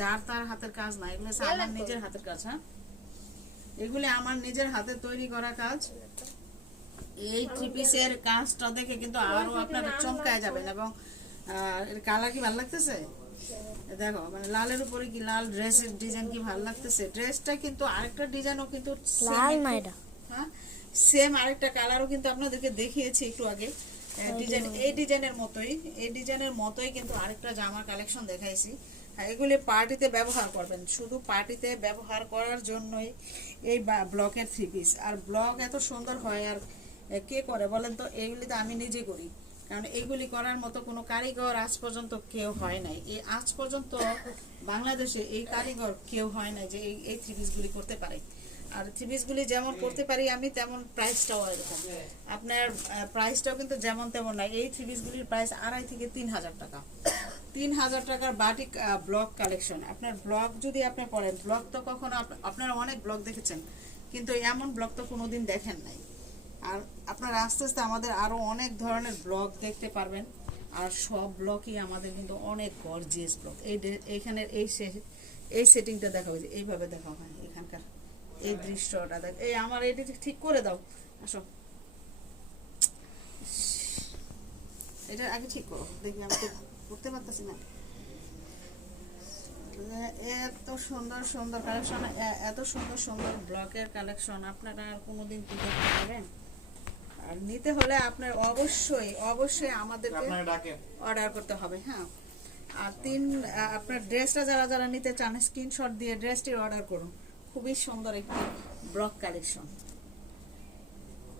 যার তার হাতের কাজ না এগুলো আমার নিজের হাতের কাজ হ্যাঁ? এগুলি আমার নিজের হাতে তৈরি করা কাজ। এই থ্রি পিসের কাজটা দেখে কিন্তু আরও আপনারা চমকায় যাবেন এবং এর কালার কি ভালো লাগতেছে? দেখো মানে লালের উপরে কি লাল ড্রেসের ডিজাইন কি ভালো লাগতেছে? ড্রেসটা কিন্তু আরেকটা ডিজাইনও কিন্তু লাল না এটা? হ্যাঁ? সেম আরেকটা কালারও কিন্তু আপনাদেরকে দেখিয়েছি একটু আগে। ডিজাইন এই ডিজাইনের মতোই এই ডিজাইনের মতোই কিন্তু আরেকটা জামার কালেকশন দেখাইছি। এগুলি পার্টিতে ব্যবহার করবেন। শুধু পার্টিতে ব্যবহার করার জন্যই এই ব্লকের থ্রি পিস আর ব্লক এত সুন্দর হয়, আর কে করে বলেন তো? এইগুলি তো আমি নিজে করি। কারণ এইগুলি করার মতো কোনো কারিগর আজ পর্যন্ত কেউ হয় নাই। এই আজ পর্যন্ত বাংলাদেশে এই কারিগর কেউ হয় নাই যে এই এই থ্রি পিসগুলি করতে পারে। আর থ্রি পিসগুলি যেমন করতে পারি আমি, তেমন প্রাইসটাও এরকম। আপনার প্রাইসটাও কিন্তু যেমন তেমন না এই থ্রি পিসগুলির প্রাইস আড়াই থেকে তিন হাজার টাকা। তিন হাজার টাকার বাটিক ব্লক কালেকশন আপনার ব্লগ যদি আপনি পড়েন, ব্লগ তো কখনো আপ- আপনারা অনেক ব্লগ দেখেছেন, কিন্তু এমন ব্লগ তো কোনোদিন দেখেন নাই। আর আপনারা আস্তে আস্তে আমাদের আরও অনেক ধরনের ব্লগ দেখতে পারবেন। আর সব ব্লকই আমাদের কিন্তু অনেক গর্জিয়াস ব্লগ। এই এইখানের এই এই সেটিংটা দেখা হয়েছে। এইভাবে দেখা হয় এখানকার। এই দৃশ্যটা দেখ, এই আমার এটি ঠিক করে দাও। আসো। এটা আগে ঠিক করো। দেখি আমি তো করতে পারতেছি না। এত সুন্দর সুন্দর কালেকশন এত সুন্দর সুন্দর ব্লকের কালেকশন আপনারা আর কোনোদিন কি দেখতে পাবেন? আর নিতে হলে আপনার অবশ্যই অবশ্যই আমাদেরকে ডাকেন। অর্ডার করতে হবে হ্যাঁ। আর তিন আপনার ড্রেসটা যারা যারা নিতে চান স্ক্রিনশট দিয়ে ড্রেসটির অর্ডার করুন। খুবই সুন্দর একটি ব্লক কালেকশন